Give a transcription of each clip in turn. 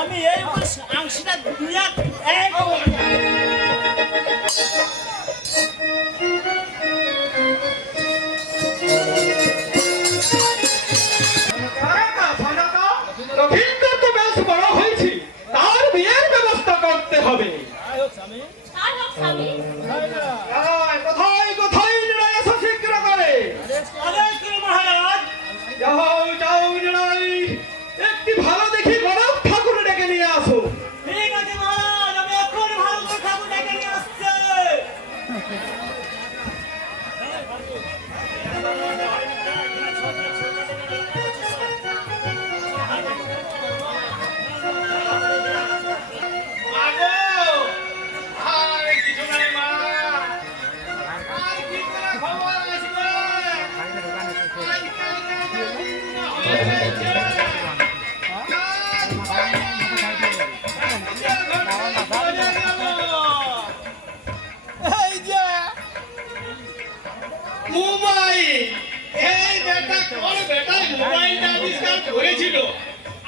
আমি এই আংশিটা দুনিয়া এক লক্ষিন্দর তো বেশ বড় হয়েছি, তার বিয়ের ব্যবস্থা করতে হবে। কোথায় কোথায় নিড়াই এসো শীঘ্র করে। মহারাজ যাও যাও নিড়াই, একটি ভালো দেখি গণক ঠাকুর ডেকে নিয়ে আসো। ঠিক আছে মহারাজ, আমি এখন ভালো করে ঠাকুর ডেকে নিয়ে আসছি।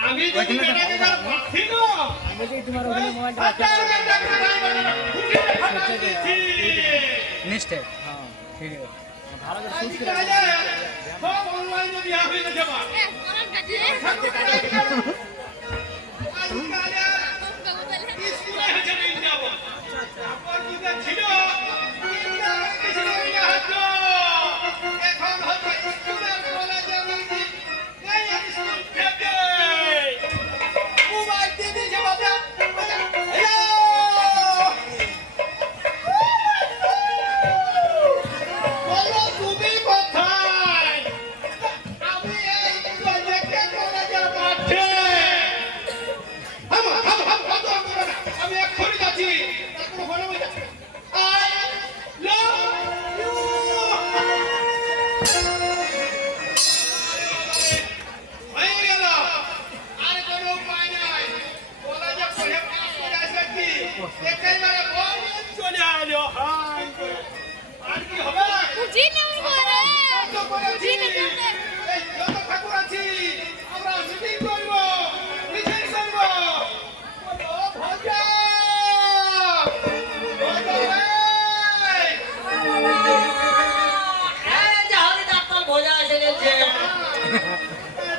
আমি যদি বেটাকে তার পাচ্ছি না, আমি তোমার ওখানে মোবাইলটা নেক্সট হ্যাঁ ঠিক আছে ভালো করে শুট করে সব অনলাইনে বিয়া হয়ে গেছে বা স্কুলে হয়েছে না ইন্ডিয়া বা তারপর দুটা ছিল ইন্ডিয়া কিছু ইন্ডিয়া হতো এখন হচ্ছে স্কুলের কলেজে মন্দির এই স্কুল থেকে মোবাইল দিয়ে দিয়েছে বাবা। বলো তুমি কোথায়? আমি এই প্রজেক্টে কলেজে পাঠে আমি এক্ষুনি যাচ্ছি। তারপর ফোনে বলছি I love you. হয়ে গেল, আর কোনো উপায় নাই। কলেজে পড়ে পাস করে আসছি, একেবারে বন্ধ চলে আলো। হাই করে আর কি হবে? কত করেছি, এই যত ঠাকুর আছি আমরা মিটিং করব, মিছিল করব। বলো ভজা ভজা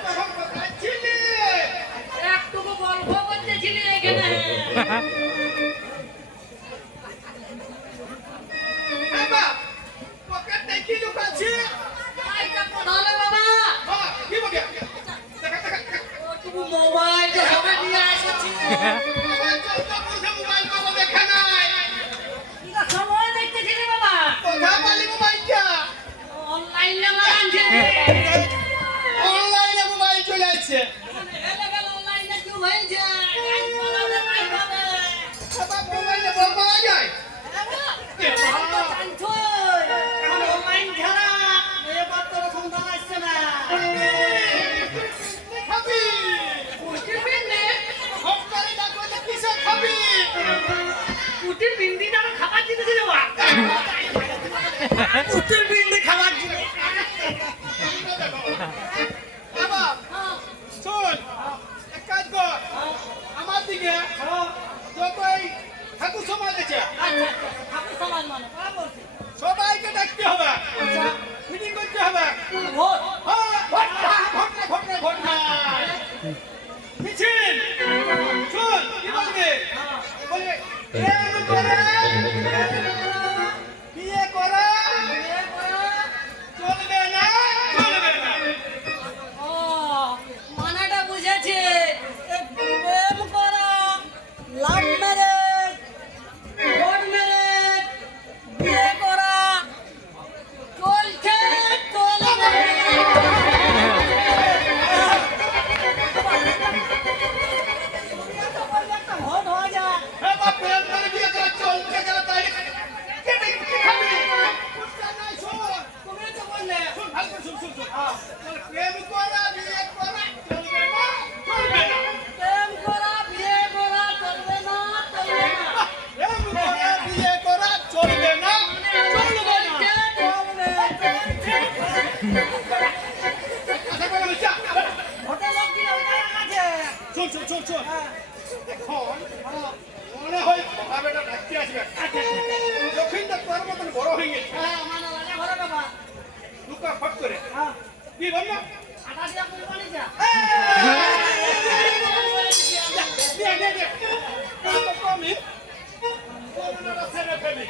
তখন কোথায় ছিলি? একটুকু গল্প করতেছিলি এখানে। বাবা পকেটে কি লুকাচ্ছি? তাহলে বাবা বাবা কি বলি? দেখা দেখা তুমি মোবাইলটা সবে নিয়ে এসেছি। মোবাইল পাবো দেখা নাই। এটা সময় দেখতেছিলি বাবা। কোথা পালি মোবাইলটা? অনলাইনে মারানছে। অনলাইনে মোবাইল চলে আসছে। এলেবেল অনলাইনে কি হয়েছে? গাইড বানাবে নাই পাবে। বাবা মোবাইলে বল পাওয়া যায়? এখন অনলাইন খেলা এবার তোর সন্ধান আসছে না। খাবি কুটির বিন্দি সরকারি ডাকলে কিসে খাবি? কুটির বিন্দি না খাবার দিতে দিল কুটির বিন্দি খাবার দিল। বাবা শোন, এক কাজ কর, আমার দিকে যতই ঠাকুর সমাজ আছে ঠাকুর সমাজ মানে কারা বলছে? সবাইকে ডাকতে হবে, মিটিং করতে হবে। ভোট ঘটনা মিছিল শোন, কি বলবে? বলবে প্রেম করে বিয়ে করা মনে হয় ভাবেটা ডাকতে আসবে যখনটা তোর মতন বড় হয়ে গেছে হ্যাঁ মানে রাজা ঘরে বাবা দুকা ফট করে হ্যাঁ কি বললো আটা দিয়া কুরবানি যা দিয়ে দিয়ে দিয়ে কত কমই কোনটা ছেড়ে ফেলি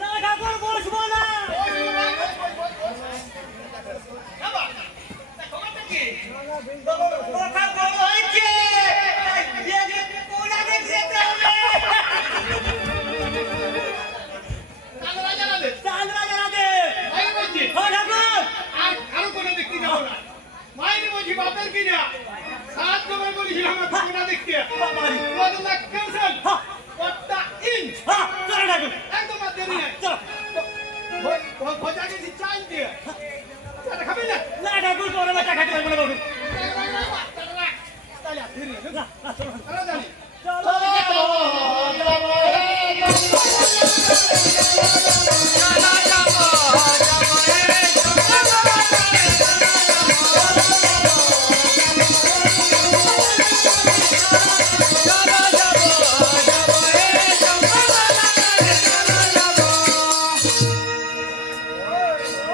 না ঠাকুর বসবো না কথা বড় হয়েছে যে যে কোনা দেখতে হবে চাঁদ রাজা রাধে ও ঠাকুর আরো কোনো দেখতে যাবো না মাইনে বলছি বাপের কিনা সাত নম্বর বলেছিলাম আমার কোনা দেখতে বাবারি কথা ক্যান্সেল হ্যাঁ কথা ইন হ্যাঁ চলো ঠাকুর একদম আর দেরি নাই চলো ভজা গেছি চাই দিয়ে খাবি না না ঠাকুর তোর বাচ্চা খাইতে পারবো না বাবু তাহলে আর দেরি নাই না না, চলো তারা জানি চলো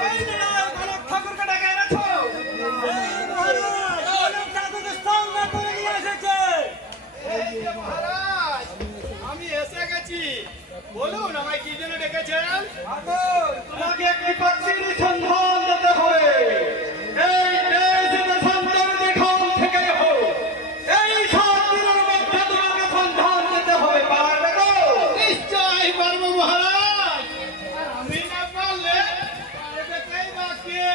ওই না ভালো ঠাকুরকে ডেকে এনেছো মহারাজ অনেক ঠাকুরকে সঙ্গে করে নিয়ে এসেছে এই যে মহারাজ আমি এসে গেছি বলুন আমায় কি জন্য ডেকেছেন তোমাকে একটি পাত্রীর সন্ধান দিতে হবে এই দেশের সন্তান যেখান থেকে হোক এই 7 দিনের মধ্যে তোমাকে সন্ধান দিতে হবে পারবে তো নিশ্চয়ই পারবো মহারাজ আর আমি না পারলে পারবে কে বা কে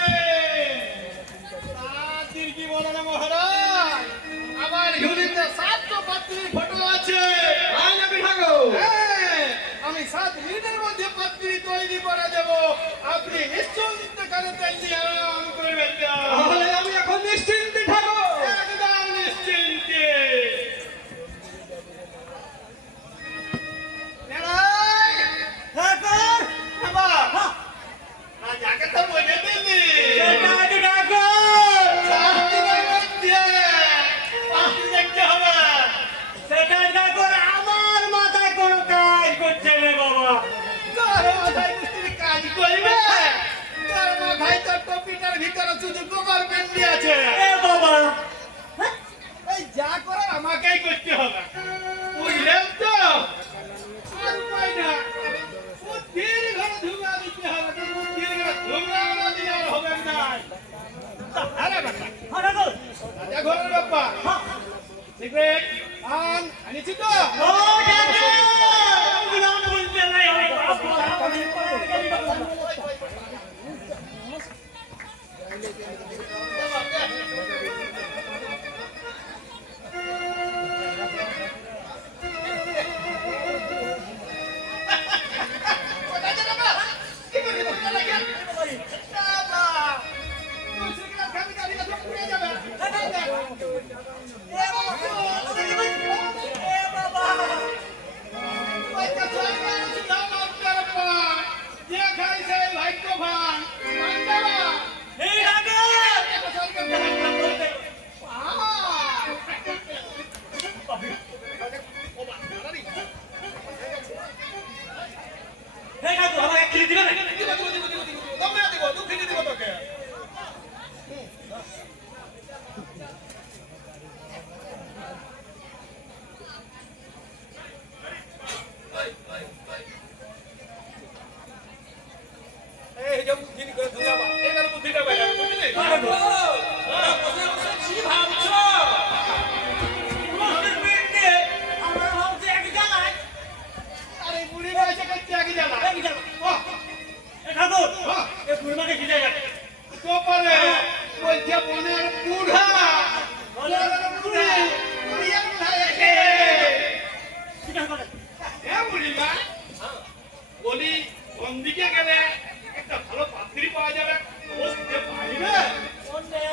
তাদের কি বলে না মহারাজ আমার ঝুলিতে 7টা পাত্রীর ফটো আছে আই না বিঠাগো হ্যাঁ আমি 7 মিনিটের মধ্যে পাত্রী তৈরি করে দেব আপনি নিশ্চিন্ত করে তৈরি আরাম করবেন তাহলে আমি এখন নিশ্চিন্তে থাকো একদম নিশ্চিন্তে নেড়াই ঠাকুর বাবা হ্যাঁ না যাকে তো বলে দিলি এটা আগে ঠাকুর শাস্তির মধ্যে পাত্রী দেখতে হবে সেটা ঠাকুর আমার মাথায় কোনো কাজ করছে না বাবা তোর মাথায় মিস্ত্রি কাজ করবে তোর মাথায় তো টপিটার ভিতরে শুধু গোবর পেন্ডি আছে এ বাবা এই যা করার আমাকেই করতে হবে বুঝলেন তো আর উপায় না বুদ্ধির ঘরে ধুমা দিতে হবে বুদ্ধির ঘরে ধুমা না দিলে আর হবে না আরে বাবা হ্যাঁ ঠাকুর ব্রেক অন আনিছি তো ও ডাকে বিরান বলতে নাই কোথায় যাবে কি করি তোমরা লাগে বাবা তুই সিগন্যাল খাবি গাড়ি না পুড়ে যাবে এ বাবা ওই তো চলে গেল সুধা মাস্টার পা যে খাইছে লাইট তো ভান মাস্টার এই ডাকে এই ডাকে আমাকে খেলে দিবে না আমাদের পেটে আমরা ভাবছি এক জায়গায় এক জায়গা এ ঠাকুর এ পুরমাকে কি জায়গা কি করে বলি কোন দিকে গেলে একটা ভালো পাত্রী পাওয়া যাবে বুঝতে পারিবে ওনে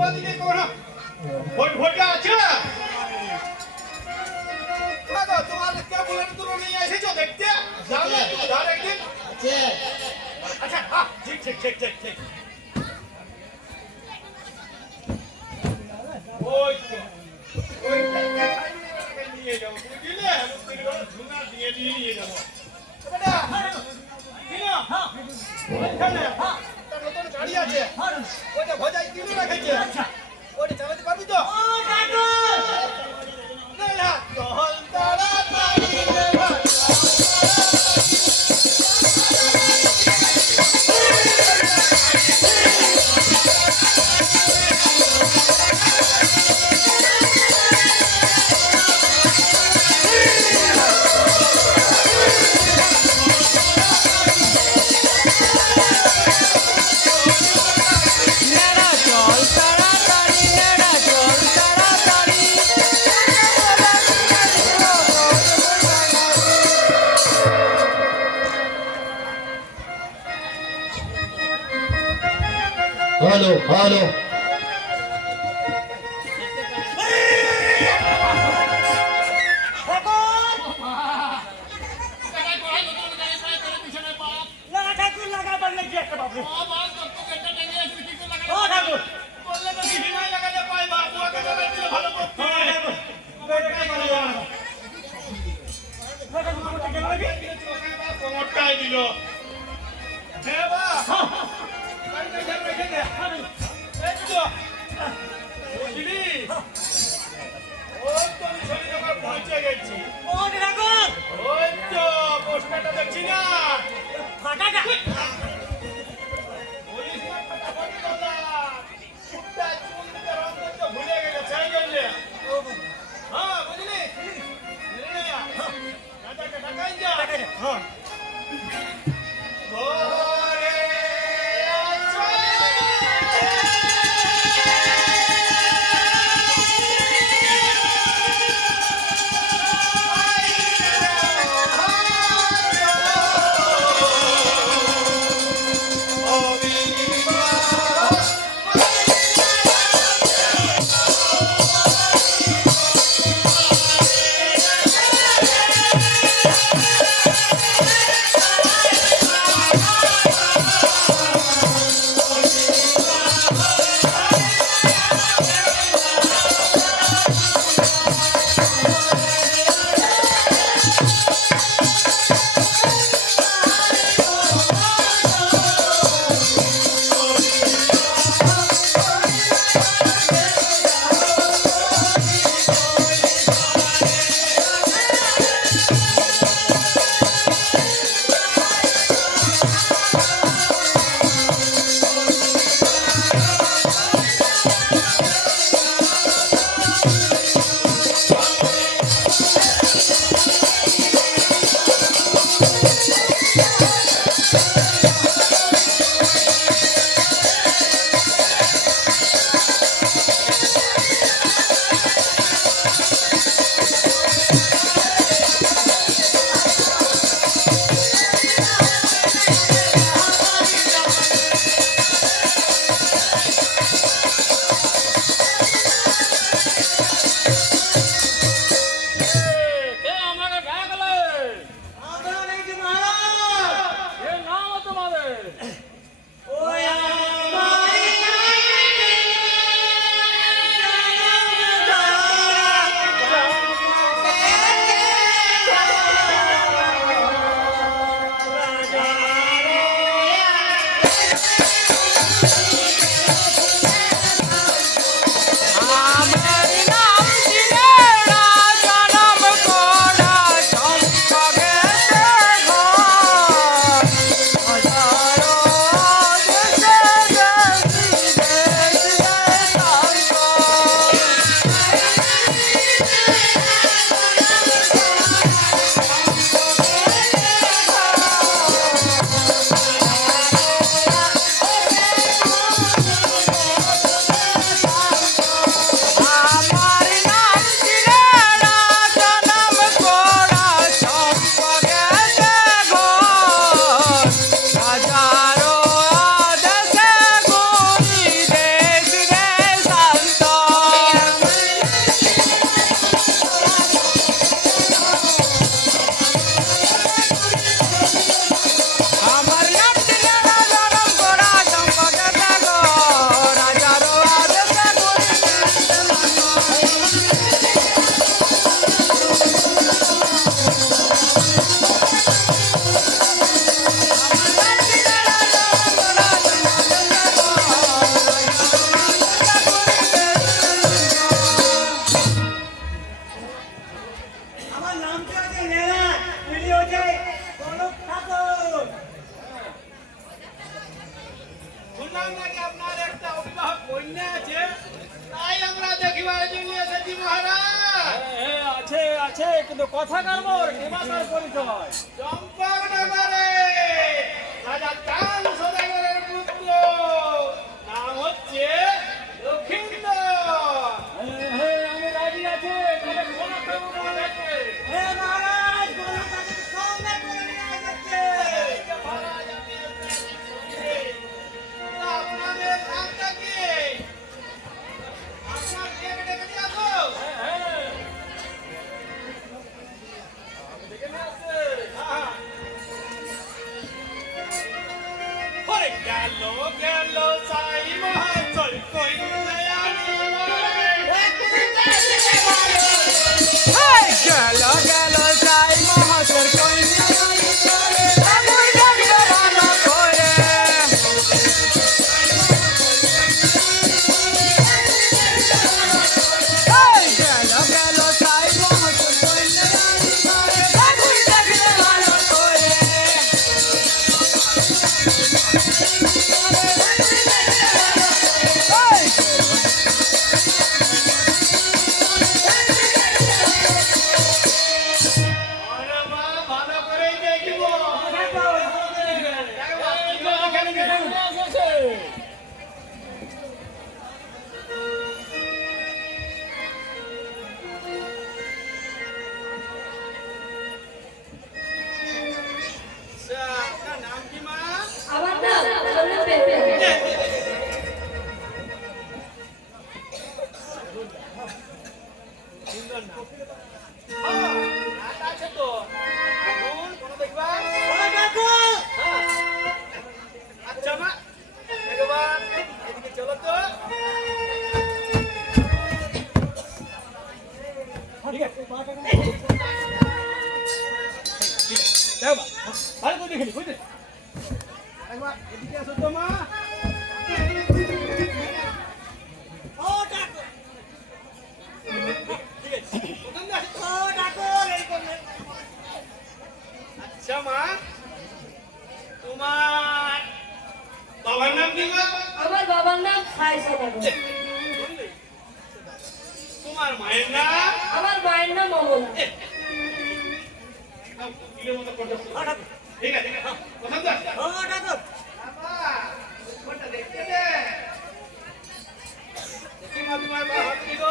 ওদিকে কোন ভোটটা আছে? দাদা তোমার কেবলের দূর নিয়ে এসেছো দেখতে? যাবে একটু ধার একদিন। আচ্ছা ঠিক। ওই তো ওই নিয়ে যাবো বুঝলে? ধুনা দিয়ে নিয়ে যাবো। বেটা দিনো ওইখানে তার নতুন গাড়ি আছে, ওইটা ভজাই দিনো রেখেছে। ওইটা চালাতে পারবি তো? না চল তাড়াতাড়ি রে ভাই। নেড়া চল তাড়াতাড়ি, নেড়া চল তাড়াতাড়ি। হ্যালো বললে তো হিমাই লাগাতে পাই বাবু, আগে লাগাই দিলে ভালো করতে। কোমরটাই দিল। হ্যাঁ বা গাড়িটা রেখে দে। এই তো বুঝলি? ওই তো আমি শরীর আমার পৌঁছে গেছি। ওই তো পোস্টারটা দেখছি না? কিন্তু কথা কারবর নিবাসের পরিচয় চম্পকনগরে রাজা চাঁদ সদাগরের পুত্র নাম হচ্ছে লক্ষিন্দর। আমি রাজি আছি তবে কোন কাম বলেছে হে মহারাজ কোন কাজের সঙ্গে করে নিয়ে আসছে মহারাজ আমি এসেছি। আপনাদের নামটা কি? আপনার বিয়েকে ডেকে নিয়ে আসো। দেখে নিয়ে আসছে ওরে গেল গেল সাই মহাশয় কই গেল গেল সাই মহাশয় কইনা ঠাকুর দেখতে ভালো করে গেল গেল সাই মহাশয় কইনা ঠাকুর দেখতে ভালো করে আরে মা ভালো করেই দেখবো। আচ্ছা, আপনার নাম কি মা? আমার নাম আমার পেপে সুন্দর নাম। হ্যাঁ, নাম আছে তো। এখন কোনো দেখবা? হ্যাঁ। আচ্ছা মা, একবার এদিকে চলো তো। ঠিক আছে দেখো ভালো করে দেখে নি বুঝলি একবার এদিকে আসো তো মা। ও ঠাকুর ওখান দিয়ে আসো। ও ঠাকুর এই করলে আচ্ছা মা, তোমার বাবার নাম কি মা? আমার বাবার নাম সাই সদাগর তোমার মায়ের নাম? আমার মায়ের নাম অমলা দিলের মতো করতে হবে। ঠিক আছে, কোথাও যাস? ও ঠাকুর বাবা, ওটা দেখতে দে। দেখি মা, তোমার বাবা হাত দিল।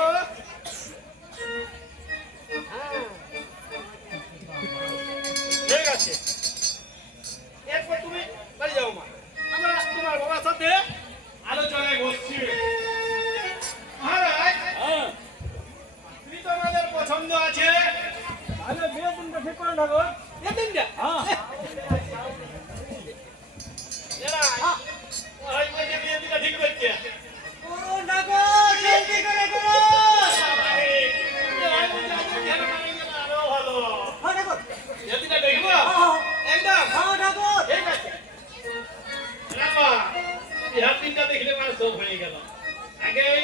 হ্যাঁ। ঠিক আছে। এরপর তুমি বাড়ি যাও মা। আমরা তোমার বাবার সাথে আলোচনায় বসছি। মহারাজ, তুমি তো আমাদের পছন্দ আছে। তাহলে বিয়ে দিনটা ঠিক করে ঠাকুর এ দিনটা? হ্যাঁ এরা, ওই বলছে বিয়ে দিনটা ঠিক করছে। ও ঠাকুর জলদি করে করো বাবারে, এরা বলছে আজকে ঘেরা মারা গেলে আরো ভালো। ও ঠাকুর বিয়ে দিনটা দেখবো? হ্যাঁ একদম। ও ঠাকুর ঠিক আছে। রামা, বিহার দিনটা দেখলে আমার সব হয়ে গেল। আগে ওই